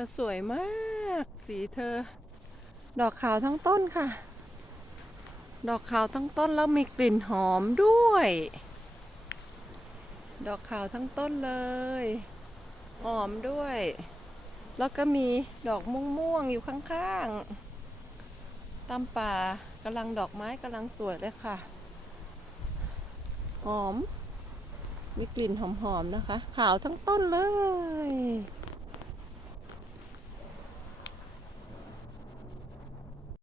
อสวยมาก สีเธอ ดอกขาวทั้งต้นค่ะ ดอกขาวทั้งต้นแล้วมีกลิ่นหอมด้วย ดอกขาวทั้งต้นเลย หอมด้วย แล้วก็มีดอกม่วงๆอยู่ข้างๆตามป่ากำลังดอกไม้กำลังสวยเลยค่ะ หอมมีกลิ่นหอมๆนะคะ ขาวทั้งต้นเลย